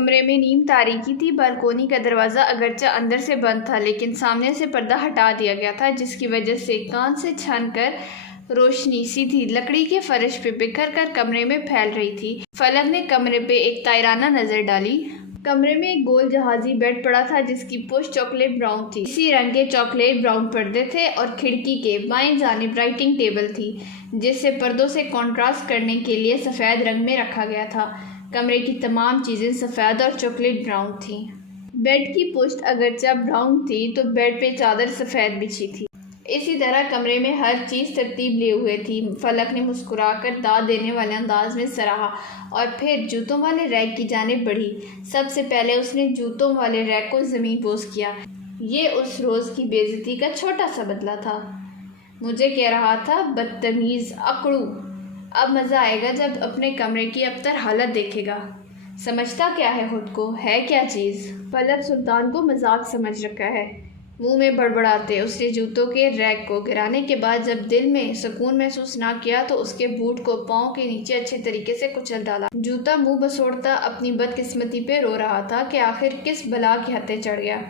کمرے میں نیم تاریکی تھی۔ بالکونی کا دروازہ اگرچہ اندر سے بند تھا لیکن سامنے سے پردہ ہٹا دیا گیا تھا، جس کی وجہ سے کان سے چھن کر روشنی سیدھی لکڑی کے فرش پہ بکھر کر کمرے میں پھیل رہی تھی۔ فلک نے کمرے پہ ایک طائرانہ نظر ڈالی۔ کمرے میں ایک گول جہازی بیڈ پڑا تھا جس کی پشت چاکلیٹ براؤن تھی۔ اسی رنگ کے چاکلیٹ براؤن پردے تھے اور کھڑکی کے بائیں جانب رائٹنگ ٹیبل تھی جسے پردوں سے کنٹراسٹ کرنے کے لیے سفید رنگ میں رکھا گیا تھا۔ کمرے کی تمام چیزیں سفید اور چاکلیٹ براؤن تھیں۔ بیڈ کی پشت اگرچہ براؤن تھی تو بیڈ پہ چادر سفید بچھی تھی۔ اسی طرح کمرے میں ہر چیز ترتیب لیے ہوئے تھی۔ فلک نے مسکرا کر داد دینے والے انداز میں سراہا اور پھر جوتوں والے ریک کی جانب بڑھی۔ سب سے پہلے اس نے جوتوں والے ریک کو زمین بوس کیا۔ یہ اس روز کی بے عزتی کا چھوٹا سا بدلہ تھا۔ مجھے کہہ رہا تھا بدتمیز اکڑو، اب مزہ آئے گا جب اپنے کمرے کی ابتر حالت دیکھے گا۔ سمجھتا کیا ہے خود کو، ہے کیا چیز؟ فلک سلطان کو مذاق سمجھ رکھا ہے۔ منہ میں بڑبڑاتے اس نے جوتوں کے ریک کو گرانے کے بعد جب دل میں سکون محسوس نہ کیا تو اس کے بوٹ کو پاؤں کے نیچے اچھے طریقے سے کچل ڈالا۔ جوتا منہ بسوڑتا اپنی بدقسمتی پہ رو رہا تھا کہ آخر کس بلا کے ہتھے چڑھ گیا۔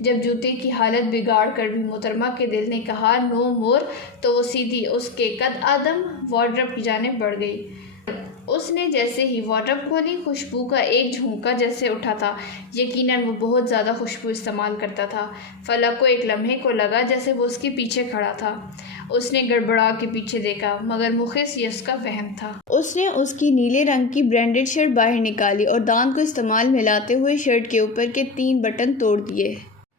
جب جوتے کی حالت بگاڑ کر بھی محترمہ کے دل نے کہا نو مور تو وہ سیدھی اس کے قد آدم وارڈروب کی جانب بڑھ گئی۔ اس نے جیسے ہی وارڈروب کھولی خوشبو کا ایک جھونکا جیسے اٹھا تھا۔ یقیناً وہ بہت زیادہ خوشبو استعمال کرتا تھا۔ فلک کو ایک لمحے کو لگا جیسے وہ اس کے پیچھے کھڑا تھا۔ اس نے گڑبڑا کے پیچھے دیکھا مگر مخص یہ اس کا وہم تھا۔ اس نے اس کی نیلے رنگ کی برانڈڈ شرٹ باہر نکالی اور دانت کو استعمال میں لاتے ہوئے شرٹ کے اوپر کے 3 بٹن توڑ دیے۔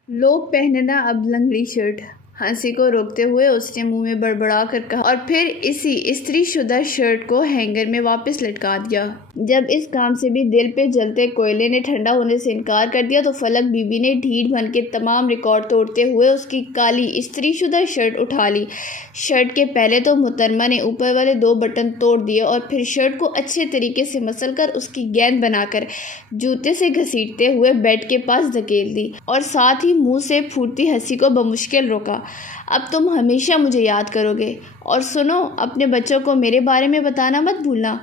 لو پہننا اب لنگڑی شرٹ۔ ہنسی کو روکتے ہوئے اس نے منہ میں بڑبڑا کر کہا اور پھر اسی استری شدہ شرٹ کو ہینگر میں واپس لٹکا دیا۔ جب اس کام سے بھی دل پہ جلتے کوئلے نے ٹھنڈا ہونے سے انکار کر دیا تو فلک بی بی نے ڈھیٹ بن کے تمام ریکارڈ توڑتے ہوئے اس کی کالی استری شدہ شرٹ اٹھا لی۔ شرٹ کے پہلے تو محترمہ نے اوپر والے 2 بٹن توڑ دیے اور پھر شرٹ کو اچھے طریقے سے مسل کر اس کی گیند بنا کر جوتے سے گھسیٹتے ہوئے بیڈ کے پاس دھکیل دی اور ساتھ ہی منہ سے پھوٹتی ہنسی کو بمشکل روکا۔ اب تم ہمیشہ مجھے یاد کرو گے اور سنو اپنے بچوں کو میرے بارے میں بتانا مت بھولنا۔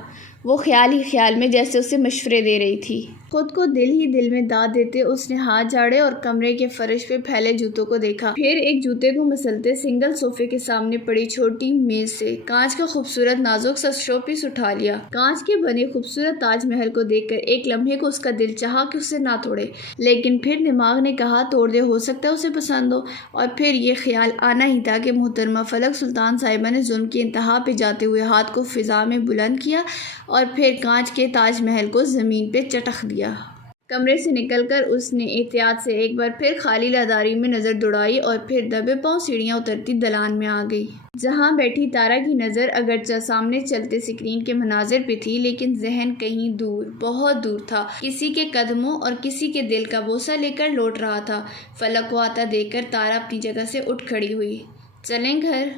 وہ خیال ہی خیال میں جیسے اسے مشورے دے رہی تھی۔ خود کو دل ہی دل میں داد دیتے اس نے ہاتھ جھاڑے اور کمرے کے فرش پہ پھیلے جوتوں کو دیکھا۔ پھر ایک جوتے کو مسلتے سنگل صوفے کے سامنے پڑی چھوٹی میز سے کانچ کا خوبصورت نازک سا شو پیس اٹھا لیا۔ کانچ کے بنے خوبصورت تاج محل کو دیکھ کر ایک لمحے کو اس کا دل چاہا کہ اسے نہ توڑے، لیکن پھر دماغ نے کہا توڑ دے، ہو سکتا ہے اسے پسند ہو۔ اور پھر یہ خیال آنا ہی تھا کہ محترمہ فلک سلطان صاحبہ نے ظلم کی انتہا پہ جاتے ہوئے ہاتھ کو فضا میں بلند کیا اور پھر کانچ کے تاج محل کو زمین پہ چٹخ دیا۔ کمرے سے نکل کر اس نے احتیاط سے ایک بار پھر خالی لاداری میں نظر دوڑائی اور پھر دبے پاؤں سیڑھیاں اترتی دلان میں آ گئی، جہاں بیٹھی تارا کی نظر اگرچہ سامنے چلتے سکرین کے مناظر پہ تھی لیکن ذہن کہیں دور، بہت دور تھا، کسی کے قدموں اور کسی کے دل کا بوسہ لے کر لوٹ رہا تھا۔ فلک کو آتا دیکھ کر تارا اپنی جگہ سے اٹھ کھڑی ہوئی۔ چلیں گھر؟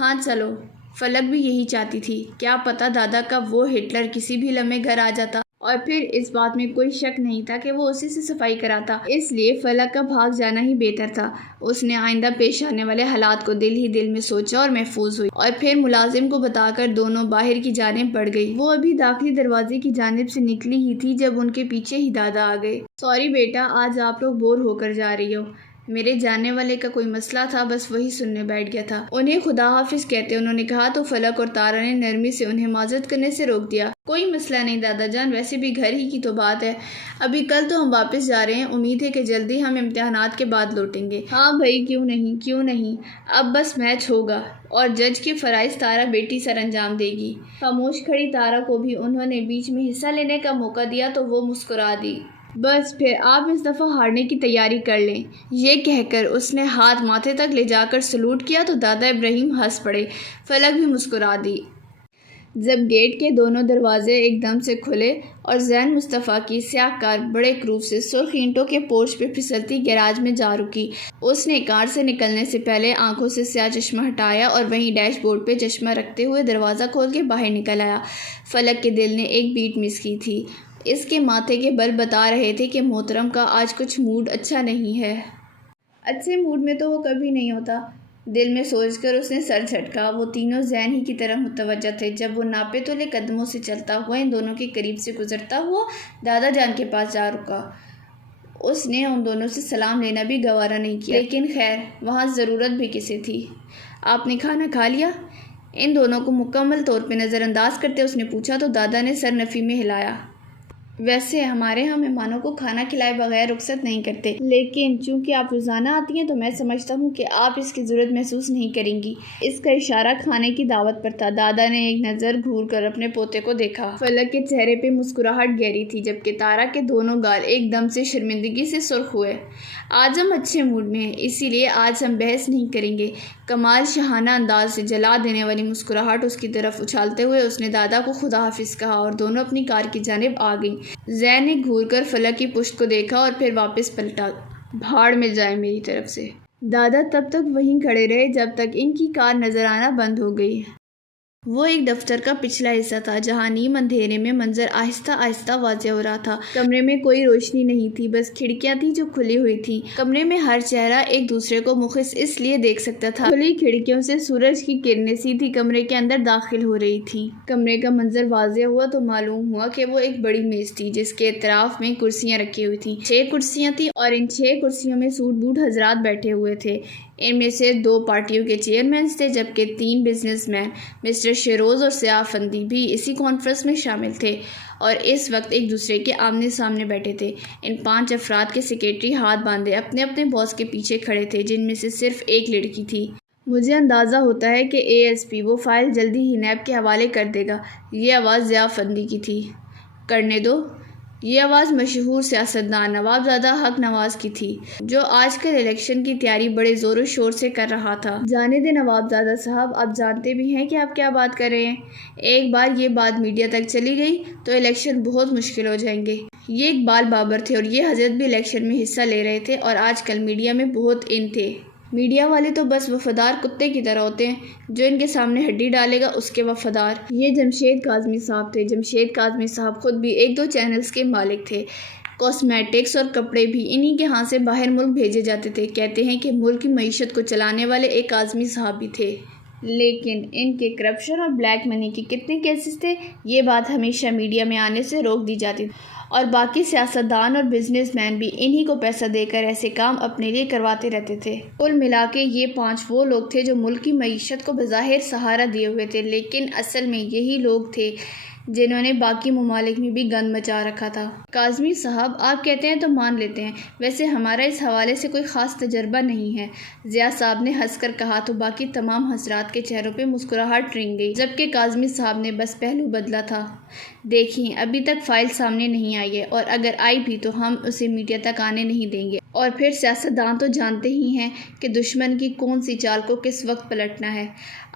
ہاں چلو۔ فلک بھی یہی چاہتی تھی، کیا پتا دادا کا وہ ہٹلر کسی بھی لمحے گھر آ جاتا، اور پھر اس بات میں کوئی شک نہیں تھا کہ وہ اسی سے صفائی کراتا، اس لیے فلک کا بھاگ جانا ہی بہتر تھا۔ اس نے آئندہ پیش آنے والے حالات کو دل ہی دل میں سوچا اور محفوظ ہوئی، اور پھر ملازم کو بتا کر دونوں باہر کی جانب بڑھ گئی۔ وہ ابھی داخلی دروازے کی جانب سے نکلی ہی تھی جب ان کے پیچھے ہی دادا آ گئے۔ سوری بیٹا، آج آپ لوگ بور ہو کر جا رہی ہو۔ میرے جاننے والے کا کوئی مسئلہ تھا، بس وہی سننے بیٹھ گیا تھا۔ انہیں خدا حافظ کہتے انہوں نے کہا تو فلک اور تارا نے نرمی سے انہیں معذرت کرنے سے روک دیا۔ کوئی مسئلہ نہیں دادا جان، ویسے بھی گھر ہی کی تو بات ہے، ابھی کل تو ہم واپس جا رہے ہیں، امید ہے کہ جلدی ہم امتحانات کے بعد لوٹیں گے۔ ہاں بھائی، کیوں نہیں کیوں نہیں، اب بس میچ ہوگا اور جج کے فرائض تارا بیٹی سر انجام دے گی۔ خاموش کھڑی تارا کو بھی انہوں نے بیچ میں حصہ لینے کا موقع دیا تو وہ مسکرا دی۔ بس پھر آپ اس دفعہ ہارنے کی تیاری کر لیں۔ یہ کہہ کر اس نے ہاتھ ماتھے تک لے جا کر سلوٹ کیا تو دادا ابراہیم ہنس پڑے۔ فلک بھی مسکرا دی۔ جب گیٹ کے دونوں دروازے ایک دم سے کھلے اور زین مصطفیٰ کی سیاہ کار بڑے کروپ سے سرخ اینٹوں کے پورچ پہ پھسلتی گیراج میں جا رکی۔ اس نے کار سے نکلنے سے پہلے آنکھوں سے سیاہ چشمہ ہٹایا اور وہیں ڈیش بورڈ پہ چشمہ رکھتے ہوئے دروازہ کھول کے باہر نکل آیا۔ فلک کے دل نے ایک بیٹ مس کی تھی۔ اس کے ماتھے کے بل بتا رہے تھے کہ محترم کا آج کچھ موڈ اچھا نہیں ہے۔ اچھے موڈ میں تو وہ کبھی نہیں ہوتا، دل میں سوچ کر اس نے سر جھٹکا۔ وہ تینوں زین ہی کی طرف متوجہ تھے۔ جب وہ ناپے تولے قدموں سے چلتا ہوا ان دونوں کے قریب سے گزرتا ہوا دادا جان کے پاس جا رکا، اس نے ان دونوں سے سلام لینا بھی گوارا نہیں کیا، لیکن خیر وہاں ضرورت بھی کسے تھی۔ آپ نے کھانا کھا لیا؟ ان دونوں کو مکمل طور پہ نظر انداز کرتے اس نے پوچھا تو دادا نے سر نفی میں ہلایا۔ ویسے ہمارے ہاں مہمانوں کو کھانا کھلائے بغیر رخصت نہیں کرتے، لیکن چونکہ آپ روزانہ آتی ہیں تو میں سمجھتا ہوں کہ آپ اس کی ضرورت محسوس نہیں کریں گی۔ اس کا اشارہ کھانے کی دعوت پر تھا۔ دادا نے ایک نظر گھور کر اپنے پوتے کو دیکھا۔ فلک کے چہرے پہ مسکراہٹ گہری تھی، جبکہ تارا کے دونوں گال ایک دم سے شرمندگی سے سرخ ہوئے۔ آج ہم اچھے موڈ میں ہیں، اسی لیے آج ہم بحث نہیں کریں گے۔ کمال شاہانہ انداز سے جلا دینے والی مسکراہٹ اس کی طرف اچھالتے ہوئے اس نے دادا کو خدا حافظ کہا اور دونوں اپنی کار کی جانب آ گئیں۔ زین نے گھور کر فلک کی پشت کو دیکھا اور پھر واپس پلٹا۔ بھاڑ میں جائے میری طرف سے۔ دادا تب تک وہیں کھڑے رہے جب تک ان کی کار نظر آنا بند ہو گئی۔ وہ ایک دفتر کا پچھلا حصہ تھا جہاں نیم اندھیرے میں منظر آہستہ آہستہ واضح ہو رہا تھا۔ کمرے میں کوئی روشنی نہیں تھی، بس کھڑکیاں تھیں جو کھلی ہوئی تھیں۔ کمرے میں ہر چہرہ ایک دوسرے کو مخص اس لیے دیکھ سکتا تھا کھلی کھڑکیوں سے سورج کی کرنیں سیدھی کمرے کے اندر داخل ہو رہی تھیں۔ کمرے کا منظر واضح ہوا تو معلوم ہوا کہ وہ ایک بڑی میز تھی جس کے اطراف میں کرسیاں رکھی ہوئی تھیں۔ 6 کرسیاں تھیں اور ان 6 کرسیوں میں سوٹ بوٹ حضرات بیٹھے ہوئے تھے۔ ان میں سے 2 پارٹیوں کے چیئرمین تھے، جبکہ 3 بزنس مین مسٹر شیروز اور سیاہ افندی بھی اسی کانفرنس میں شامل تھے اور اس وقت ایک دوسرے کے آمنے سامنے بیٹھے تھے۔ ان 5 افراد کے سیکرٹری ہاتھ باندھے اپنے اپنے باس کے پیچھے کھڑے تھے، جن میں سے صرف ایک لڑکی تھی۔ مجھے اندازہ ہوتا ہے کہ ASP وہ فائل جلدی ہی نیب کے حوالے کر دے گا۔ یہ آواز ضیاء افندی کی تھی۔ کرنے دو۔ یہ آواز مشہور سیاستدان نواب زادہ حق نواز کی تھی، جو آج کل الیکشن کی تیاری بڑے زور و شور سے کر رہا تھا۔ جانے دیں نواب زادہ صاحب، آپ جانتے بھی ہیں کہ آپ کیا بات کر رہے ہیں۔ ایک بار یہ بات میڈیا تک چلی گئی تو الیکشن بہت مشکل ہو جائیں گے۔ یہ اقبال بابر تھے اور یہ حضرت بھی الیکشن میں حصہ لے رہے تھے اور آج کل میڈیا میں بہت ان تھے۔ میڈیا والے تو بس وفادار کتے کی طرح ہوتے ہیں، جو ان کے سامنے ہڈی ڈالے گا اس کے وفادار۔ یہ جمشید کاظمی صاحب تھے۔ جمشید کاظمی صاحب خود بھی 1-2 چینلز کے مالک تھے۔ کاسمیٹکس اور کپڑے بھی انہی کے ہاں سے باہر ملک بھیجے جاتے تھے۔ کہتے ہیں کہ ملک کی معیشت کو چلانے والے ایک کاظمی صاحب بھی تھے، لیکن ان کے کرپشن اور بلیک منی کے کتنے کیسز تھے، یہ بات ہمیشہ میڈیا میں آنے سے روک دی جاتی تھی اور باقی سیاستدان اور بزنس مین بھی انہی کو پیسہ دے کر ایسے کام اپنے لیے کرواتے رہتے تھے۔ کل ملا کے یہ 5 وہ لوگ تھے جو ملک کی معیشت کو بظاہر سہارا دیے ہوئے تھے، لیکن اصل میں یہی لوگ تھے جنہوں نے باقی ممالک میں بھی گند مچا رکھا تھا۔ کاظمی صاحب آپ کہتے ہیں تو مان لیتے ہیں، ویسے ہمارا اس حوالے سے کوئی خاص تجربہ نہیں ہے۔ ضیاء صاحب نے ہنس کر کہا تو باقی تمام حضرات کے چہروں پہ مسکراہٹ رنگ گئی، جبکہ کاظمی صاحب نے بس پہلو بدلا تھا۔ دیکھیں ابھی تک فائل سامنے نہیں آئی ہے اور اگر آئی بھی تو ہم اسے میڈیا تک آنے نہیں دیں گے، اور پھر سیاستدان تو جانتے ہی ہیں کہ دشمن کی کون سی چال کو کس وقت پلٹنا ہے۔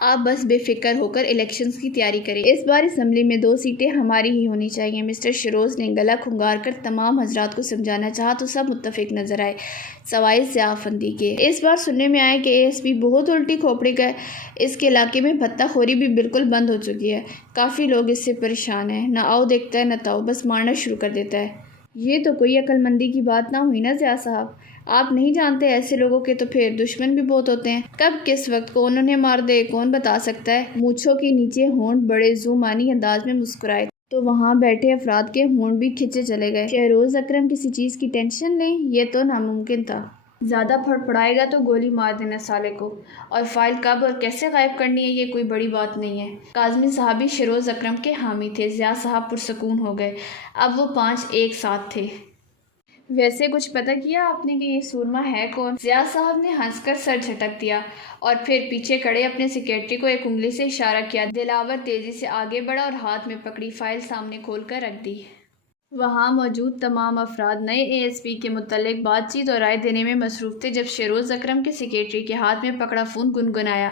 آپ بس بے فکر ہو کر الیکشنز کی تیاری کریں۔ اس بار اسمبلی میں 2 سیٹیں ہماری ہی ہونی چاہیے۔ مسٹر شیروز نے گلا کھنگار کر تمام حضرات کو سمجھانا چاہا تو سب متفق نظر آئے سوائے ضیاء افندی کے۔ اس بار سننے میں آیا کہ ASP بہت الٹی کھوپڑی کا ہے، اس کے علاقے میں بھتہ خوری بھی بالکل بند ہو چکی ہے۔ کافی لوگ اس سے پریشان ہیں، نہ آؤ دیکھتا ہے نہ تاؤ، بس مارنا شروع کر دیتا ہے۔ یہ تو کوئی عقل مندی کی بات نہ ہوئی نا ضیاء صاحب، آپ نہیں جانتے ایسے لوگوں کے تو پھر دشمن بھی بہت ہوتے ہیں۔ کب کس وقت کون انہیں مار دے کون بتا سکتا ہے۔ مونچھوں کے نیچے ہونٹ بڑے ذومانی انداز میں مسکرائے تو وہاں بیٹھے افراد کے ہونٹ بھی کھنچے چلے گئے۔ شہروز اکرم کسی چیز کی ٹینشن لیں، یہ تو ناممکن تھا۔ زیادہ پڑپڑائے گا تو گولی مار دینا سالے کو، اور فائل کب اور کیسے غائب کرنی ہے یہ کوئی بڑی بات نہیں ہے۔ کاظمی صاحب بھی شیروز اکرم کے حامی تھے۔ ضیاء صاحب پرسکون ہو گئے، اب وہ 5 ایک ساتھ تھے۔ ویسے کچھ پتہ کیا آپ نے کہ یہ سورما ہے کون؟ ضیاء صاحب نے ہنس کر سر جھٹک دیا اور پھر پیچھے کھڑے اپنے سیکرٹری کو ایک انگلی سے اشارہ کیا۔ دلاور تیزی سے آگے بڑھا اور ہاتھ میں پکڑی فائل سامنے کھول کر رکھ دی۔ وہاں موجود تمام افراد نئے ASP کے متعلق بات چیت اور رائے دینے میں مصروف تھے جب شیروز اکرم کے سیکرٹری کے ہاتھ میں پکڑا فون گنگنایا۔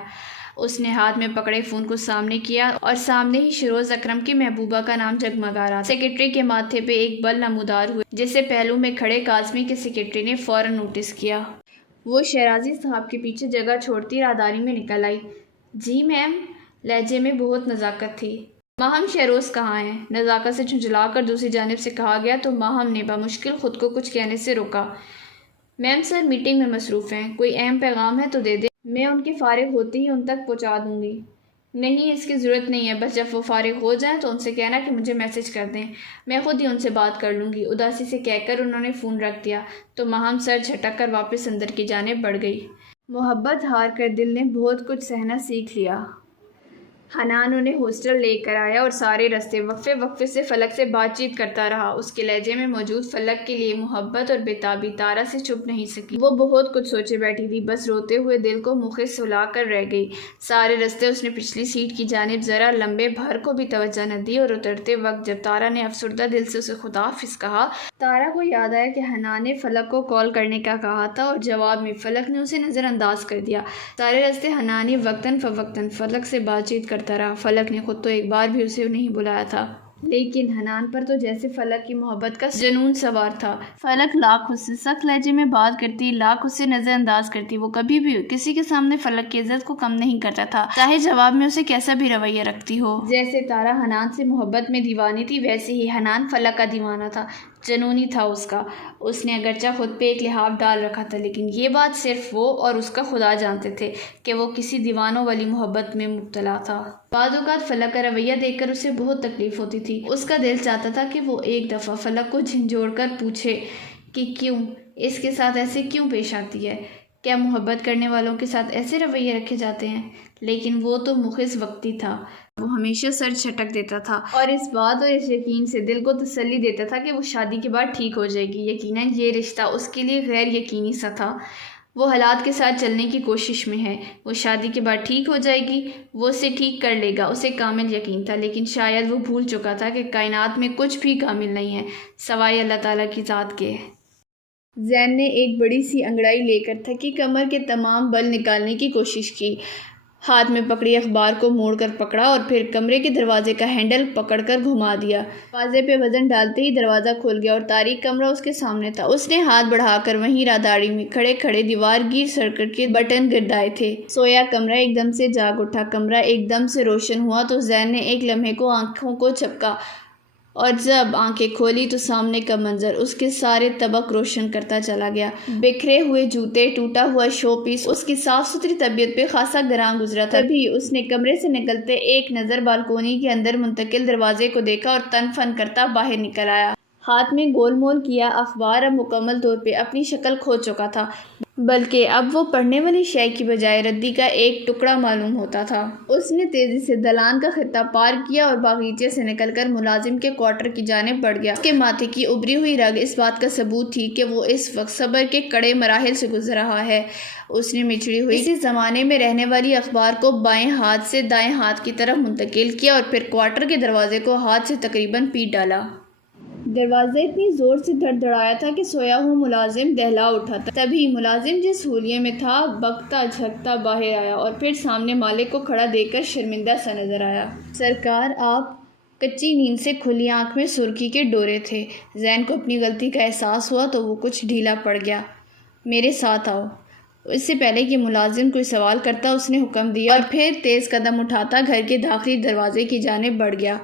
اس نے ہاتھ میں پکڑے فون کو سامنے کیا اور سامنے ہی شیروز اکرم کی محبوبہ کا نام جگمگا رہا تھا۔ سیکرٹری کے ماتھے پہ ایک بل نمودار ہوئے جسے پہلو میں کھڑے کاظمی کے سیکرٹری نے فوراً نوٹس کیا۔ وہ شیرازی صاحب کے پیچھے جگہ چھوڑتی راہداری میں نکل آئی۔ جی میم، لہجے میں بہت نزاکت تھی۔ ماہم شیروز کہاں ہیں؟ نزاکت سے جھنجھلا کر دوسری جانب سے کہا گیا تو ماہم نے بمشکل خود کو کچھ کہنے سے روکا۔ میم سر میٹنگ میں مصروف ہیں، کوئی اہم پیغام ہے تو دے دیں۔ میں ان کے فارغ ہوتے ہی ان تک پہنچا دوں گی۔ نہیں، اس کی ضرورت نہیں ہے، بس جب وہ فارغ ہو جائیں تو ان سے کہنا کہ مجھے میسج کر دیں، میں خود ہی ان سے بات کر لوں گی۔ اداسی سے کہہ کر انہوں نے فون رکھ دیا تو ماہم سر جھٹک کر واپس اندر کی جانب بڑھ گئی۔ محبت ہار کر دل نے بہت کچھ سہنا سیکھ لیا۔ حنان انہیں ہاسٹل لے کر آیا اور سارے راستے وقفے وقفے سے فلک سے بات چیت کرتا رہا۔ اس کے لہجے میں موجود فلک کے لیے محبت اور بےتابی تارا سے چھپ نہیں سکی۔ وہ بہت کچھ سوچے بیٹھی تھی، بس روتے ہوئے دل کو مخ سلا کر رہ گئی۔ سارے راستے اس نے پچھلی سیٹ کی جانب ذرا لمبے بھر کو بھی توجہ نہ دی، اور اترتے وقت جب تارا نے افسردہ دل سے اسے خدا حافظ کہا، تارا کو یاد آیا کہ حنان نے فلک کو کال کرنے کا کہا تھا اور جواب میں فلک نے اسے نظر انداز کر دیا۔ سارے راستے حنان ہی وقتاً فوقتاً فلک سے بات چیت کرتا رہا۔ فلک نے خود تو ایک بار بھی اسے نہیں بلایا تھا، لیکن حنان پر تو جیسے فلک کی محبت کا جنون سوار تھا۔ فلک لاکھ اس سے سخت لہجے میں بات کرتی، لاکھ اس سے نظر انداز کرتی، وہ کبھی بھی کسی کے سامنے فلک کی عزت کو کم نہیں کرتا تھا، چاہے جواب میں اسے کیسا بھی رویہ رکھتی ہو۔ جیسے تارا حنان سے محبت میں دیوانی تھی، ویسے ہی حنان فلک کا دیوانہ تھا، جنونی تھا اس کا۔ اس نے اگرچہ خود پہ ایک لحاف ڈال رکھا تھا، لیکن یہ بات صرف وہ اور اس کا خدا جانتے تھے کہ وہ کسی دیوانوں والی محبت میں مبتلا تھا۔ بعض اوقات فلک کا رویہ دیکھ کر اسے بہت تکلیف ہوتی تھی۔ اس کا دل چاہتا تھا کہ وہ ایک دفعہ فلک کو جھنجھوڑ کر پوچھے کہ کیوں اس کے ساتھ ایسے کیوں پیش آتی ہے، کیا محبت کرنے والوں کے ساتھ ایسے رویے رکھے جاتے ہیں؟ لیکن وہ تو مخص وقتی تھا، وہ ہمیشہ سر جھٹک دیتا تھا، اور اس بات اور اس یقین سے دل کو تسلی دیتا تھا کہ وہ شادی کے بعد ٹھیک ہو جائے گی۔ یقیناً یہ رشتہ اس کے لیے غیر یقینی سا تھا۔ وہ حالات کے ساتھ چلنے کی کوشش میں ہے، وہ شادی کے بعد ٹھیک ہو جائے گی، وہ اسے ٹھیک کر لے گا، اسے کامل یقین تھا، لیکن شاید وہ بھول چکا تھا کہ کائنات میں کچھ بھی کامل نہیں ہے سوائے اللہ تعالیٰ کی ذات کے۔ زین نے ایک بڑی سی انگڑائی لے کر تھکی کمر کے تمام بل نکالنے کی کوشش کی، ہاتھ میں پکڑی اخبار کو موڑ کر پکڑا اور پھر کمرے کے دروازے کا ہینڈل پکڑ کر گھما دیا۔ دروازے پہ وزن ڈالتے ہی دروازہ کھل گیا اور تاریک کمرہ اس کے سامنے تھا۔ اس نے ہاتھ بڑھا کر وہیں راداڑی میں کھڑے کھڑے دیوار گیر سرکٹ کے بٹن گردائے تھے۔ سویا کمرہ ایک دم سے جاگ اٹھا، کمرہ ایک دم سے روشن ہوا تو زین نے ایک لمحے کو آنکھوں کو جھپکا، اور جب آنکھیں کھولی تو سامنے کا منظر اس کے سارے طبق روشن کرتا چلا گیا۔ بکھرے ہوئے جوتے، ٹوٹا ہوا شو پیس اس کی صاف ستھری طبیعت پہ خاصا گراں گزرا تھا۔ تبھی اس نے کمرے سے نکلتے ایک نظر بالکونی کے اندر منتقل دروازے کو دیکھا اور تن فن کرتا باہر نکل آیا۔ ہاتھ میں گول مول کیا اخبار اب مکمل طور پہ اپنی شکل کھو چکا تھا، بلکہ اب وہ پڑھنے والی شے کی بجائے ردی کا ایک ٹکڑا معلوم ہوتا تھا۔ اس نے تیزی سے دلان کا خطہ پار کیا اور باغیچے سے نکل کر ملازم کے کوارٹر کی جانب بڑھ گیا۔ اس کے ماتھے کی ابری ہوئی رگ اس بات کا ثبوت تھی کہ وہ اس وقت صبر کے کڑے مراحل سے گزر رہا ہے۔ اس نے مچڑی ہوئی اسی زمانے میں رہنے والی اخبار کو بائیں ہاتھ سے دائیں ہاتھ کی طرف منتقل کیا اور پھر کوارٹر کے دروازے کو ہاتھ سے تقریباً پیٹ ڈالا۔ دروازہ اتنی زور سے دھڑدھڑایا تھا کہ سویا ہوا ملازم دہلا اٹھا تھا۔ تبھی ملازم جس ہولیے میں تھا بکتا جھکتا باہر آیا اور پھر سامنے مالک کو کھڑا دیکھ کر شرمندہ سا نظر آیا۔ سرکار، آپ؟ کچی نیند سے کھلی آنکھ میں سرخی کے ڈورے تھے۔ زین کو اپنی غلطی کا احساس ہوا تو وہ کچھ ڈھیلا پڑ گیا۔ میرے ساتھ آؤ۔ اس سے پہلے کہ ملازم کوئی سوال کرتا اس نے حکم دیا اور پھر تیز قدم اٹھاتا گھر کے داخلی دروازے کی جانب بڑھ گیا۔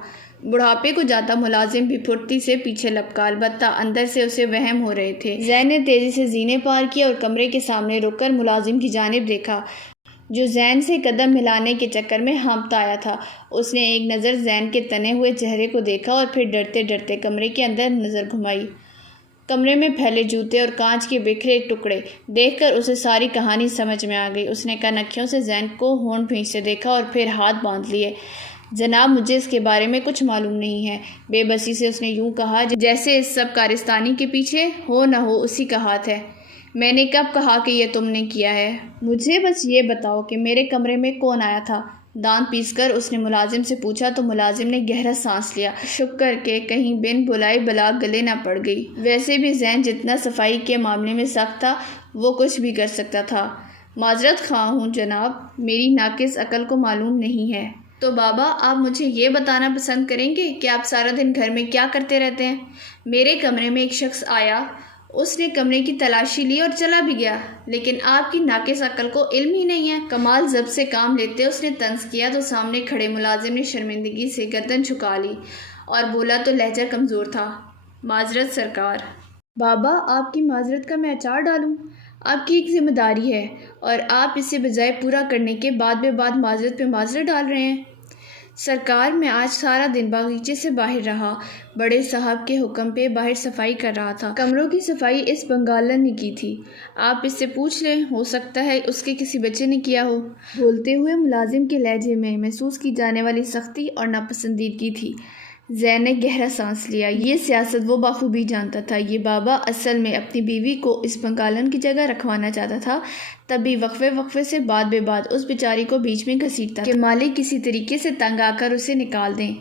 بڑھاپے کو جاتا ملازم بھی پھرتی سے پیچھے لپکا، البتہ اندر سے اسے وہم ہو رہے تھے۔ زین نے تیزی سے زینے پار کیا اور کمرے کے سامنے رک کر ملازم کی جانب دیکھا، جو زین سے قدم ملانے کے چکر میں ہانپتا آیا تھا۔ اس نے ایک نظر زین کے تنے ہوئے چہرے کو دیکھا اور پھر ڈرتے ڈرتے کمرے کے اندر نظر گھمائی۔ کمرے میں پھیلے جوتے اور کانچ کے بکھرے ٹکڑے دیکھ کر اسے ساری کہانی سمجھ میں آ گئی۔ اس نے کنکھیوں سے زین کو ہونٹ بھینچ سے دیکھا اور پھر ہاتھ باندھ لیے۔ جناب، مجھے اس کے بارے میں کچھ معلوم نہیں ہے۔ بے بسی سے اس نے یوں کہا جیسے اس سب کارستانی کے پیچھے ہو نہ ہو اسی کا ہاتھ ہے۔ میں نے کب کہا کہ یہ تم نے کیا ہے؟ مجھے بس یہ بتاؤ کہ میرے کمرے میں کون آیا تھا؟ دانت پیس کر اس نے ملازم سے پوچھا تو ملازم نے گہرا سانس لیا، شکر کہ کہیں بن بلائی بلا گلے نہ پڑ گئی۔ ویسے بھی زین جتنا صفائی کے معاملے میں سخت تھا وہ کچھ بھی کر سکتا تھا۔ معذرت خواہ ہوں جناب، میری ناقص عقل کو معلوم نہیں ہے۔ تو بابا، آپ مجھے یہ بتانا پسند کریں گے کہ آپ سارا دن گھر میں کیا کرتے رہتے ہیں؟ میرے کمرے میں ایک شخص آیا، اس نے کمرے کی تلاشی لی اور چلا بھی گیا، لیکن آپ کی ناقص عقل کو علم ہی نہیں ہے۔ کمال ضبط سے کام لیتے اس نے طنز کیا تو سامنے کھڑے ملازم نے شرمندگی سے گردن جھکا لی اور بولا تو لہجہ کمزور تھا، معذرت سرکار۔ بابا، آپ کی معذرت کا میں اچار ڈالوں؟ آپ کی ایک ذمہ داری ہے اور آپ اسے بجائے پورا کرنے کے بعد معذرت پہ معذرت ڈال رہے ہیں۔ سرکار، میں آج سارا دن باغیچے سے باہر رہا، بڑے صاحب کے حکم پہ باہر صفائی کر رہا تھا۔ کمروں کی صفائی اس بنگالن نے کی تھی، آپ اس سے پوچھ لیں، ہو سکتا ہے اس کے کسی بچے نے کیا ہو۔ بولتے ہوئے ملازم کے لہجے میں محسوس کی جانے والی سختی اور ناپسندیدگی تھی۔ زین نے گہرا سانس لیا۔ یہ سیاست وہ بخوبی جانتا تھا۔ یہ بابا اصل میں اپنی بیوی کو اس بنگالن کی جگہ رکھوانا چاہتا تھا، تب بھی وقفے سے بعد اس بیچاری کو بیچ میں گھسیٹتا کہ مالک کسی طریقے سے تنگ آ کر اسے نکال دیں۔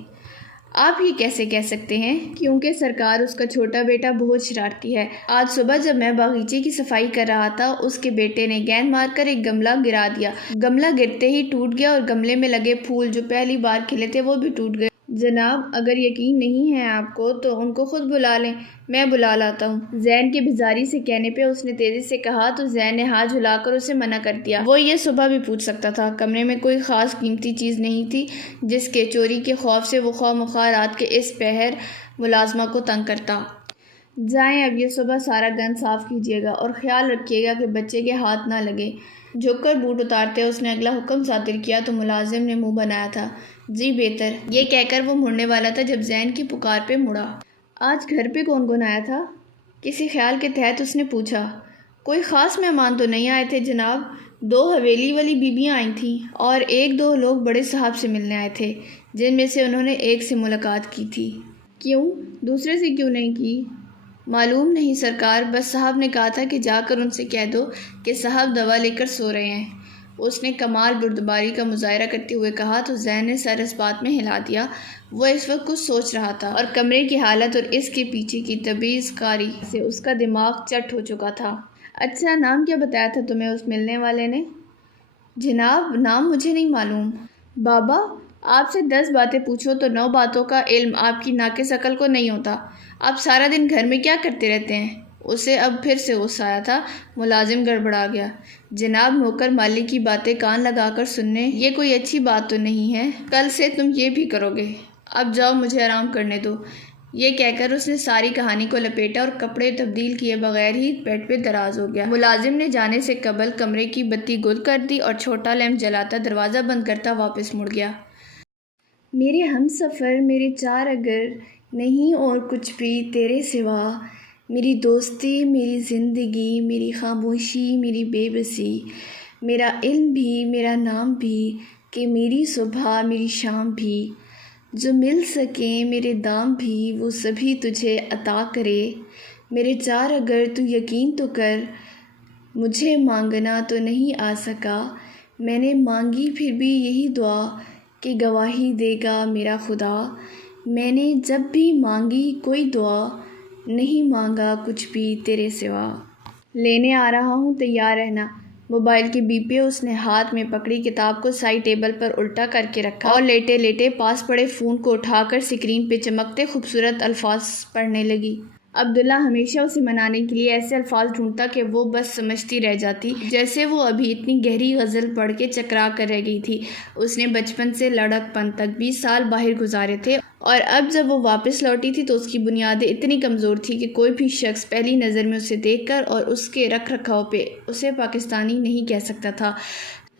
آپ یہ کیسے کہہ سکتے ہیں؟ کیونکہ سرکار، اس کا چھوٹا بیٹا بہت شرارتی ہے۔ آج صبح جب میں باغیچے کی صفائی کر رہا تھا، اس کے بیٹے نے گیند مار کر ایک گملہ گرا دیا۔ گملہ گرتے ہی ٹوٹ گیا اور گملے میں لگے پھول جو پہلی بار کھلے تھے وہ بھی ٹوٹ گئے۔ جناب، اگر یقین نہیں ہے آپ کو تو ان کو خود بلا لیں، میں بلا لاتا ہوں۔ زین کے بیزاری سے کہنے پہ اس نے تیزی سے کہا تو زین نے ہاتھ جھلا کر اسے منع کر دیا۔ وہ یہ صبح بھی پوچھ سکتا تھا۔ کمرے میں کوئی خاص قیمتی چیز نہیں تھی جس کے چوری کے خوف سے وہ خواہ مخواہ رات کے اس پہر ملازمہ کو تنگ کرتا۔ جائیں، اب یہ صبح سارا گند صاف کیجیے گا اور خیال رکھیے گا کہ بچے کے ہاتھ نہ لگے۔ جھک کر بوٹ اتارتے اس نے اگلا حکم صادر کیا تو ملازم نے منہ بنایا تھا۔ جی بہتر، یہ کہہ کر وہ مڑنے والا تھا جب زین کی پکار پہ مڑا۔ آج گھر پہ کون کون آیا تھا؟ کسی خیال کے تحت اس نے پوچھا۔ کوئی خاص مہمان تو نہیں آئے تھے جناب، 2 حویلی والی بیبیاں آئی تھیں اور 1-2 لوگ بڑے صاحب سے ملنے آئے تھے، جن میں سے انہوں نے ایک سے ملاقات کی تھی۔ کیوں؟ دوسرے سے کیوں نہیں کی؟ معلوم نہیں سرکار، بس صاحب نے کہا تھا کہ جا کر ان سے کہہ دو کہ صاحب دوا لے کر سو رہے ہیں۔ اس نے کمال بردباری کا مظاہرہ کرتے ہوئے کہا تو زین نے سر اس بات میں ہلا دیا۔ وہ اس وقت کچھ سوچ رہا تھا اور کمرے کی حالت اور اس کے پیچھے کی تبعیض کاری سے اس کا دماغ چٹ ہو چکا تھا۔ اچھا، نام کیا بتایا تھا تمہیں اس ملنے والے نے؟ جناب، نام مجھے نہیں معلوم۔ بابا، آپ سے 10 باتیں پوچھو تو 9 باتوں کا علم آپ کی ناقص عقل کو نہیں ہوتا۔ آپ سارا دن گھر میں کیا کرتے رہتے ہیں؟ اسے اب پھر سے غصہ آیا تھا۔ ملازم گڑبڑا گیا۔ جناب، نوکر مالک کی باتیں کان لگا کر سننے، یہ کوئی اچھی بات تو نہیں ہے۔ کل سے تم یہ بھی کرو گے۔ اب جاؤ، مجھے آرام کرنے دو۔ یہ کہہ کر اس نے ساری کہانی کو لپیٹا اور کپڑے تبدیل کیے بغیر ہی بیڈ پہ دراز ہو گیا۔ ملازم نے جانے سے قبل کمرے کی بتی گل کر دی اور چھوٹا لیمپ جلاتا دروازہ بند کرتا واپس مڑ گیا۔ میرے ہم سفر، میرے 4 اگر نہیں اور کچھ بھی تیرے سوا، میری دوستی، میری زندگی، میری خاموشی، میری بے بسی، میرا علم بھی، میرا نام بھی، کہ میری صبح، میری شام بھی، جو مل سکیں میرے دام بھی، وہ سبھی تجھے عطا کرے۔ میرے 4 اگر تو یقین تو کر، مجھے مانگنا تو نہیں آ سکا، میں نے مانگی پھر بھی یہی دعا کہ گواہی دے گا میرا خدا۔ میں نے جب بھی مانگی کوئی دعا، نہیں مانگا کچھ بھی تیرے سوا۔ لینے آ رہا ہوں، تیار رہنا۔ موبائل کے بیپ پہ اس نے ہاتھ میں پکڑی کتاب کو سائڈ ٹیبل پر الٹا کر کے رکھا اور لیٹے لیٹے پاس پڑے فون کو اٹھا کر اسکرین پہ چمکتے خوبصورت الفاظ پڑھنے لگی۔ عبداللہ ہمیشہ اسے منانے کے لیے ایسے الفاظ ڈھونڈتا کہ وہ بس سمجھتی رہ جاتی، جیسے وہ ابھی اتنی گہری غزل پڑھ کے چکرا کر رہ گئی تھی۔ اس نے بچپن سے لڑک پن تک 20 سال باہر گزارے تھے اور اب جب وہ واپس لوٹی تھی تو اس کی بنیادیں اتنی کمزور تھی کہ کوئی بھی شخص پہلی نظر میں اسے دیکھ کر اور اس کے رکھ رکھاؤ پہ اسے پاکستانی نہیں کہہ سکتا تھا۔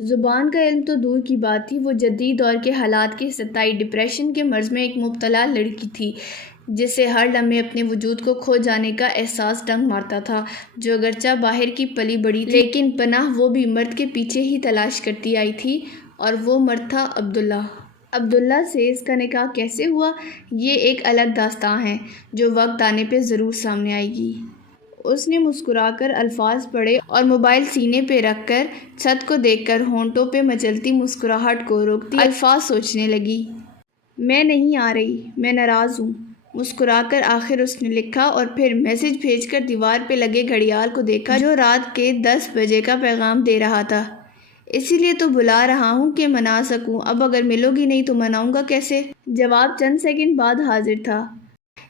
زبان کا علم تو دور کی بات تھی، وہ جدید دور کے حالات کی ستائی ڈپریشن کے مرض میں ایک مبتلا لڑکی تھی جسے ہر لمحے اپنے وجود کو کھو جانے کا احساس ڈنگ مارتا تھا، جو اگرچہ باہر کی پلی بڑی تھی لیکن پناہ وہ بھی مرد کے پیچھے ہی تلاش کرتی آئی تھی، اور وہ مرد تھا عبداللہ۔ عبداللہ سے اس کا نکاح کیسے ہوا، یہ ایک الگ داستان ہے جو وقت آنے پہ ضرور سامنے آئے گی۔ اس نے مسکرا کر الفاظ پڑھے اور موبائل سینے پہ رکھ کر چھت کو دیکھ کر ہونٹوں پہ مچلتی مسکراہٹ کو روکتی الفاظ سوچنے لگی۔ میں نہیں آ رہی، میں ناراض ہوں، مسکرا کر آخر اس نے لکھا اور پھر میسج بھیج کر دیوار پہ لگے گھڑیال کو دیکھا جو رات کے 10 بجے کا پیغام دے رہا تھا۔ اسی لیے تو بلا رہا ہوں کہ منا سکوں، اب اگر ملو گی نہیں تو مناؤں گا کیسے؟ جواب چند سیکنڈ بعد حاضر تھا۔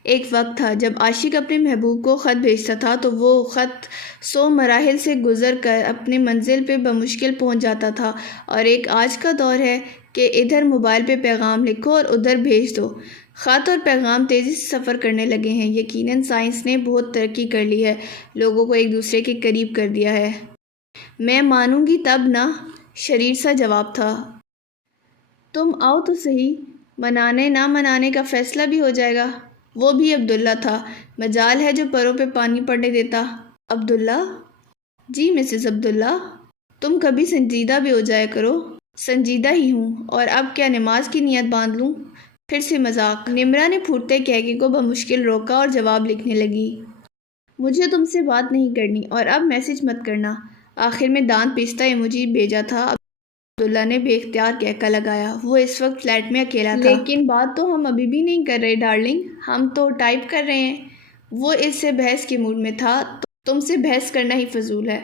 ایک وقت تھا جب عاشق اپنے محبوب کو خط بھیجتا تھا تو وہ خط 100 مراحل سے گزر کر اپنے منزل پہ بمشکل پہنچ جاتا تھا، اور ایک آج کا دور ہے کہ ادھر موبائل پہ پیغام لکھو اور ادھر بھیج دو۔ خط اور پیغام تیزی سے سفر کرنے لگے ہیں۔ یقیناً سائنس نے بہت ترقی کر لی ہے، لوگوں کو ایک دوسرے کے قریب کر دیا ہے۔ میں مانوں گی تب نہ، شریر سا جواب تھا۔ تم آؤ تو صحیح، منانے نہ منانے کا فیصلہ بھی ہو جائے گا۔ وہ بھی عبداللہ تھا، مجال ہے جو پروں پہ پانی پڑنے دیتا۔ عبداللہ؟ جی مسز عبداللہ، تم کبھی سنجیدہ بھی ہو جایا کرو۔ سنجیدہ ہی ہوں، اور اب کیا نماز کی نیت باندھ لوں؟ پھر سے مذاق۔ نمرا نے پھوٹتے قہقہے کو بمشکل روکا اور جواب لکھنے لگی۔ مجھے تم سے بات نہیں کرنی، اور اب میسج مت کرنا۔ آخر میں دانت پیستا ایموجی بھیجا تھا۔ عبداللہ نے بے اختیار کہکا لگایا۔ وہ اس وقت فلیٹ میں اکیلا تھا۔ لیکن بات تو ہم ابھی بھی نہیں کر رہے ڈارلنگ، ہم تو ٹائپ کر رہے ہیں۔ وہ اس سے بحث کے موڈ میں تھا۔ تم سے بحث کرنا ہی فضول ہے۔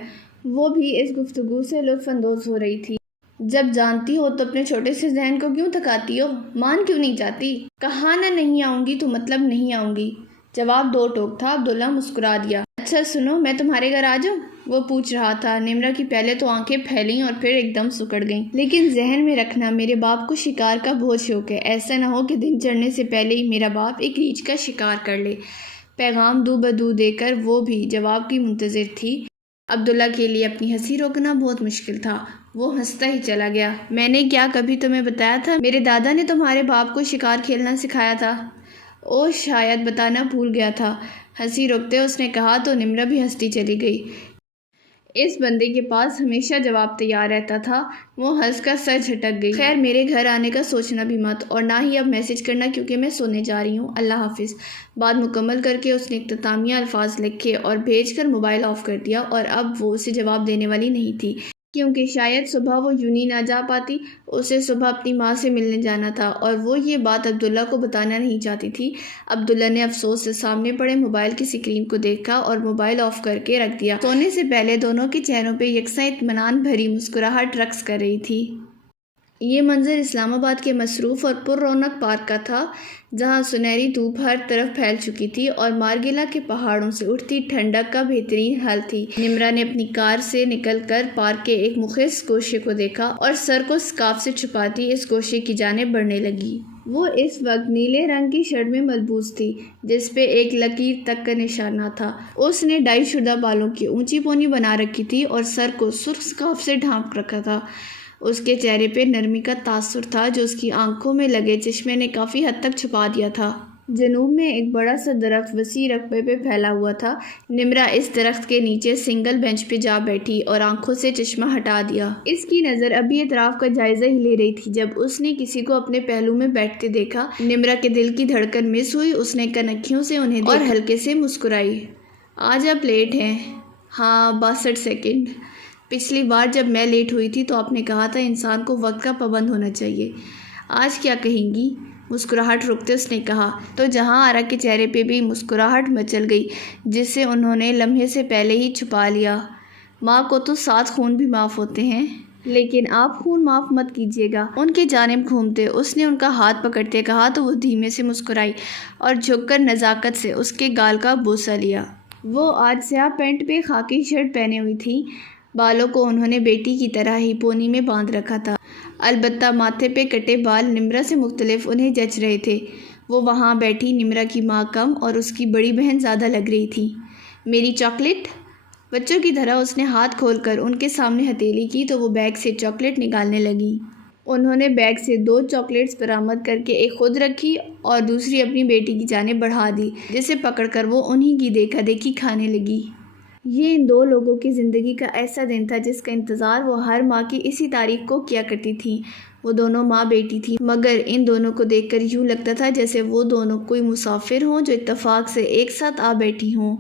وہ بھی اس گفتگو سے لطف اندوز ہو رہی تھی۔ جب جانتی ہو تو اپنے چھوٹے سے ذہن کو کیوں تھکاتی ہو؟ مان کیوں نہیں جاتی؟ کہا نہ نہیں آؤں گی تو مطلب نہیں آؤں گی۔ جواب دو ٹوک تھا۔ عبداللہ مسکرا دیا۔ اچھا سنو، میں تمہارے گھر آ جاؤں؟ وہ پوچھ رہا تھا۔ نمرا کی پہلے تو آنکھیں پھیلیں اور پھر ایک دم سکڑ گئیں۔ لیکن ذہن میں رکھنا، میرے باپ کو شکار کا بہت شوق ہے۔ ایسا نہ ہو کہ دن چڑھنے سے پہلے ہی میرا باپ ایک ریچھ کا شکار کر لے۔ پیغام دو بدو دے کر وہ بھی جواب کی منتظر تھی۔ عبداللہ کے لیے اپنی ہنسی روکنا بہت مشکل تھا۔ وہ ہنستا ہی چلا گیا۔ میں نے کیا کبھی تمہیں بتایا تھا میرے دادا نے تمہارے باپ کو شکار کھیلنا سکھایا تھا؟ او شاید بتانا بھول گیا تھا۔ ہنسی روکتے اس نے کہا تو نمرا بھی ہنستی چلی گئی۔ اس بندے کے پاس ہمیشہ جواب تیار رہتا تھا۔ وہ ہنس کر سر جھٹک گئی۔ خیر میرے گھر آنے کا سوچنا بھی مت، اور نہ ہی اب میسج کرنا کیونکہ میں سونے جا رہی ہوں۔ اللہ حافظ۔ بات مکمل کر کے اس نے اختتامیہ الفاظ لکھے اور بھیج کر موبائل آف کر دیا، اور اب وہ اسے جواب دینے والی نہیں تھی، کیونکہ شاید صبح وہ یوں ہی نہ جا پاتی۔ اسے صبح اپنی ماں سے ملنے جانا تھا، اور وہ یہ بات عبداللہ کو بتانا نہیں چاہتی تھی۔ عبداللہ نے افسوس سے سامنے پڑے موبائل کی اسکرین کو دیکھا اور موبائل آف کر کے رکھ دیا۔ سونے سے پہلے دونوں کے چہروں پہ یکساں اطمینان بھری مسکراہٹ رقص کر رہی تھی۔ یہ منظر اسلام آباد کے مصروف اور پر رونق پارک کا تھا، جہاں سنہری دھوپ ہر طرف پھیل چکی تھی اور مارگیلا کے پہاڑوں سے اٹھتی ٹھنڈک کا بہترین حل تھی۔ نمرا نے اپنی کار سے نکل کر پارک کے ایک مخصص گوشے کو دیکھا اور سر کو سکارف سے چھپاتی اس گوشے کی جانب بڑھنے لگی۔ وہ اس وقت نیلے رنگ کی شرٹ میں ملبوس تھی، جس پہ ایک لکیر تک کا نشان نہ تھا۔ اس نے ڈائی شدہ بالوں کی اونچی پونی بنا رکھی تھی اور سر کو سرخ سکارف سے ڈھانپ رکھا تھا۔ اس کے چہرے پہ نرمی کا تاثر تھا جو اس کی آنکھوں میں لگے چشمے نے کافی حد تک چھپا دیا تھا۔ جنوب میں ایک بڑا سا درخت وسیع رقبے پہ پھیلا ہوا تھا۔ نمرا اس درخت کے نیچے سنگل بینچ پہ جا بیٹھی اور آنکھوں سے چشمہ ہٹا دیا۔ اس کی نظر ابھی اطراف کا جائزہ ہی لے رہی تھی جب اس نے کسی کو اپنے پہلو میں بیٹھتے دیکھا۔ نمرا کے دل کی دھڑکن مس ہوئی۔ اس نے کنکھیوں سے انہیں دیکھا اور ہلکے سے مسکرائی۔ آج آپ لیٹ ہیں؟ ہاں 62 سیکنڈ۔ پچھلی بار جب میں لیٹ ہوئی تھی تو آپ نے کہا تھا انسان کو وقت کا پابند ہونا چاہیے۔ آج کیا کہیں گی؟ مسکراہٹ روکتے اس نے کہا تو جہاں آرا کے چہرے پہ بھی مسکراہٹ مچل گئی، جس سے انہوں نے لمحے سے پہلے ہی چھپا لیا۔ ماں کو تو 7 خون بھی معاف ہوتے ہیں، لیکن آپ خون معاف مت کیجیے گا۔ ان کے جانب گھومتے اس نے ان کا ہاتھ پکڑتے کہا تو وہ دھیمے سے مسکرائی اور جھک کر نزاکت سے اس کے گال کا بوسہ لیا۔ وہ آج سیاہ پینٹ پہ خاکی شرٹ پہنے ہوئی تھی۔ بالوں کو انہوں نے بیٹی کی طرح ہی پونی میں باندھ رکھا تھا، البتہ ماتھے پہ کٹے بال نمرا سے مختلف انہیں جچ رہے تھے۔ وہ وہاں بیٹھی نمرا کی ماں کم اور اس کی بڑی بہن زیادہ لگ رہی تھی۔ میری چاکلیٹ؟ بچوں کی طرح اس نے ہاتھ کھول کر ان کے سامنے ہتھیلی کی تو وہ بیگ سے چاکلیٹ نکالنے لگی۔ انہوں نے بیگ سے 2 چاکلیٹس برآمد کر کے ایک خود رکھی اور دوسری اپنی بیٹی کی جانب بڑھا دی، جسے پکڑ کر وہ انہی کی دیکھا دیکھی کھانے لگی۔ یہ ان 2 لوگوں کی زندگی کا ایسا دن تھا جس کا انتظار وہ ہر ماں کی اسی تاریخ کو کیا کرتی تھیں۔ وہ دونوں ماں بیٹی تھیں، مگر ان دونوں کو دیکھ کر یوں لگتا تھا جیسے وہ دونوں کوئی مسافر ہوں جو اتفاق سے ایک ساتھ آ بیٹھی ہوں۔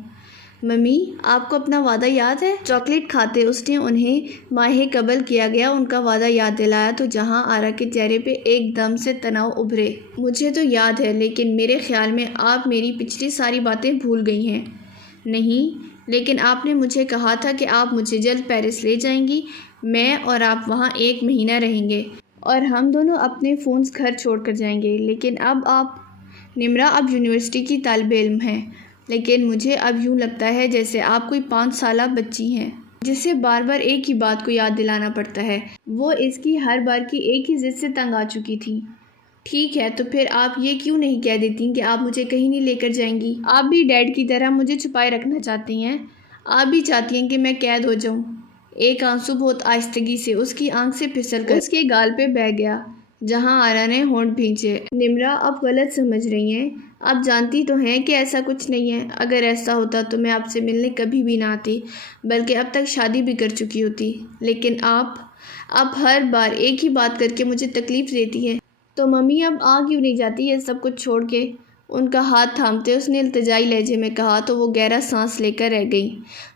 ممی، آپ کو اپنا وعدہ یاد ہے؟ چاکلیٹ کھاتے اس نے انہیں ماہ قبل کیا گیا ان کا وعدہ یاد دلایا تو جہاں آرا کے چہرے پہ ایک دم سے تناؤ ابھرے۔ مجھے تو یاد ہے، لیکن میرے خیال میں آپ میری پچھلی ساری باتیں بھول گئی ہیں۔ نہیں، لیکن آپ نے مجھے کہا تھا کہ آپ مجھے جلد پیرس لے جائیں گی، میں اور آپ وہاں 1 مہینہ رہیں گے اور ہم دونوں اپنے فونز گھر چھوڑ کر جائیں گے۔ لیکن اب آپ نمرا اب یونیورسٹی کی طالب علم ہیں، لیکن مجھے اب یوں لگتا ہے جیسے آپ کوئی 5 سالہ بچی ہیں۔ جسے بار بار ایک ہی بات کو یاد دلانا پڑتا ہے۔ وہ اس کی ہر بار کی ایک ہی ضد سے تنگ آ چکی تھی۔ ٹھیک ہے، تو پھر آپ یہ کیوں نہیں کہہ دیتی کہ آپ مجھے کہیں نہیں لے کر جائیں گی؟ آپ بھی ڈیڈ کی طرح مجھے چھپائے رکھنا چاہتی ہیں۔ آپ بھی چاہتی ہیں کہ میں قید ہو جاؤں۔ ایک آنسو بہت آہستگی سے اس کی آنکھ سے پھسل کر اس کے گال پہ بہہ گیا، جہاں آرا نے ہونٹ بھینچے۔ نمرا، آپ غلط سمجھ رہی ہیں۔ آپ جانتی تو ہیں کہ ایسا کچھ نہیں ہے۔ اگر ایسا ہوتا تو میں آپ سے ملنے کبھی بھی نہ آتی، بلکہ اب تک شادی بھی کر چکی ہوتی۔ لیکن آپ ہر بار ایک ہی بات کر کے مجھے تکلیف دیتی ہیں۔ تو ممی اب آ کیوں نہیں جاتی یہ سب کچھ چھوڑ کے؟ ان کا ہاتھ تھامتے اس نے التجائی لہجے میں کہا تو وہ گہرا سانس لے کر رہ گئی۔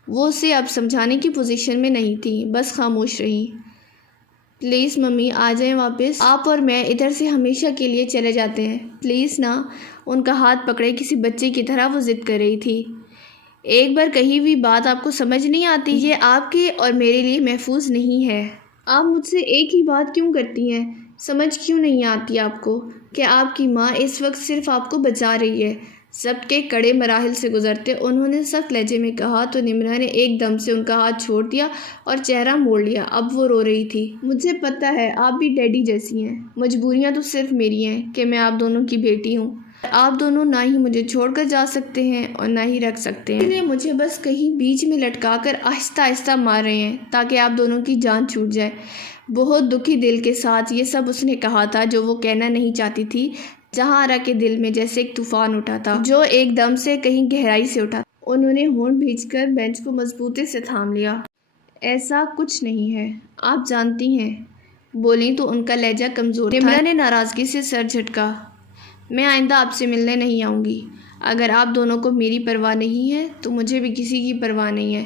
وہ اسے اب سمجھانے کی پوزیشن میں نہیں تھی، بس خاموش رہی۔ پلیز ممی آ جائیں واپس، آپ اور میں ادھر سے ہمیشہ کے لیے چلے جاتے ہیں، پلیز نا۔ ان کا ہاتھ پکڑے کسی بچے کی طرح وہ ضد کر رہی تھی۔ ایک بار کہی ہوئی بات آپ کو سمجھ نہیں آتی؟ یہ آپ کے اور میرے لیے محفوظ نہیں ہے۔ آپ مجھ سے ایک ہی بات کیوں کرتی ہیں؟ سمجھ کیوں نہیں آتی آپ کو کہ آپ کی ماں اس وقت صرف آپ کو بچا رہی ہے؟ سب کے کڑے مراحل سے گزرتے انہوں نے سخت لہجے میں کہا تو نمرا نے ایک دم سے ان کا ہاتھ چھوڑ دیا اور چہرہ موڑ لیا۔ اب وہ رو رہی تھی۔ مجھے پتہ ہے آپ بھی ڈیڈی جیسی ہیں، مجبوریاں تو صرف میری ہیں کہ میں آپ دونوں کی بیٹی ہوں۔ آپ دونوں نہ ہی مجھے چھوڑ کر جا سکتے ہیں اور نہ ہی رکھ سکتے ہیں، اس لیے مجھے بس کہیں بیچ میں لٹکا کر آہستہ آہستہ مار رہے ہیں تاکہ آپ دونوں کی جان چھوٹ جائے۔ بہت دکھی دل کے ساتھ یہ سب اس نے کہا تھا جو وہ کہنا نہیں چاہتی تھی، جہاں آرا کے دل میں جیسے ایک طوفان اٹھا تھا جو ایک دم سے کہیں گہرائی سے اٹھا۔ انہوں نے ہونٹ بھینچ کر بینچ کو مضبوطی سے تھام لیا۔ ایسا کچھ نہیں ہے، آپ جانتی ہیں، بولی تو ان کا لہجہ کمزور تھا۔ نمرا نے ناراضگی سے سر جھٹکا۔ میں آئندہ آپ سے ملنے نہیں آؤں گی۔ اگر آپ دونوں کو میری پرواہ نہیں ہے تو مجھے بھی کسی کی پرواہ نہیں ہے۔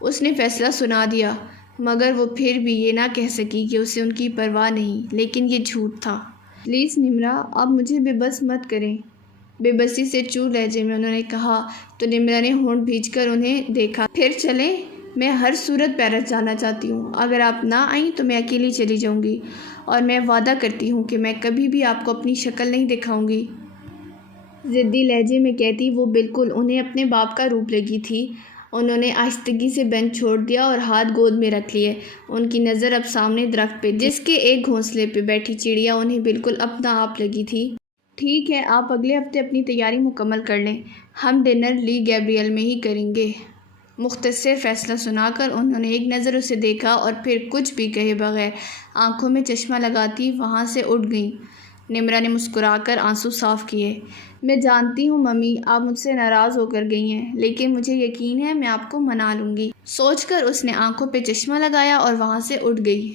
اس نے فیصلہ سنا دیا، مگر وہ پھر بھی یہ نہ کہہ سکی کہ اسے ان کی پرواہ نہیں، لیکن یہ جھوٹ تھا۔ پلیز نمرا، آپ مجھے بے بس مت کریں، بے بسی سے چور لہجے میں انہوں نے کہا تو نمرا نے ہونٹ بھینچ کر انہیں دیکھا۔ پھر چلیں، میں ہر صورت پیرس جانا چاہتی ہوں۔ اگر آپ نہ آئیں تو میں اکیلی چلی جاؤں گی، اور میں وعدہ کرتی ہوں کہ میں کبھی بھی آپ کو اپنی شکل نہیں دکھاؤں گی۔ ضدی لہجے میں کہتی وہ بالکل انہیں اپنے باپ کا روپ لگی تھی۔ انہوں نے آہستگی سے بینچ چھوڑ دیا اور ہاتھ گود میں رکھ لیے۔ ان کی نظر اب سامنے درخت پہ جس کے ایک گھونسلے پہ بیٹھی چڑیا انہیں بالکل اپنا آپ لگی تھی۔ ٹھیک ہے، آپ اگلے ہفتے اپنی تیاری مکمل کر لیں، ہم ڈنر لی گیبریل میں ہی کریں گے۔ مختصر فیصلہ سنا کر انہوں نے ایک نظر اسے دیکھا اور پھر کچھ بھی کہے بغیر آنکھوں میں چشمہ لگاتی وہاں سے اٹھ گئیں۔ نمرا نے مسکرا کر آنسو صاف کیے۔ میں جانتی ہوں ممی، آپ مجھ سے ناراض ہو کر گئی ہیں، لیکن مجھے یقین ہے میں آپ کو منا لوں گی۔ سوچ کر اس نے آنکھوں پہ چشمہ لگایا اور وہاں سے اٹھ گئی۔